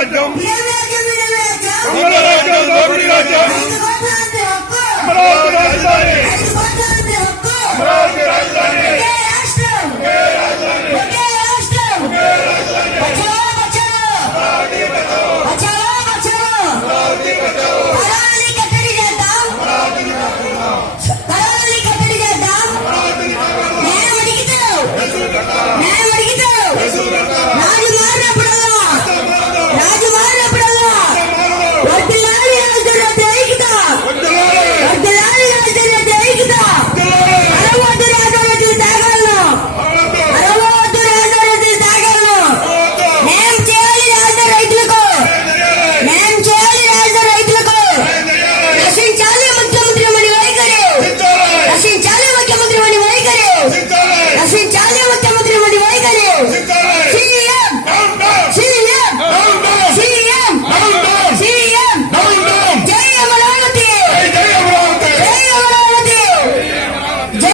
I don't.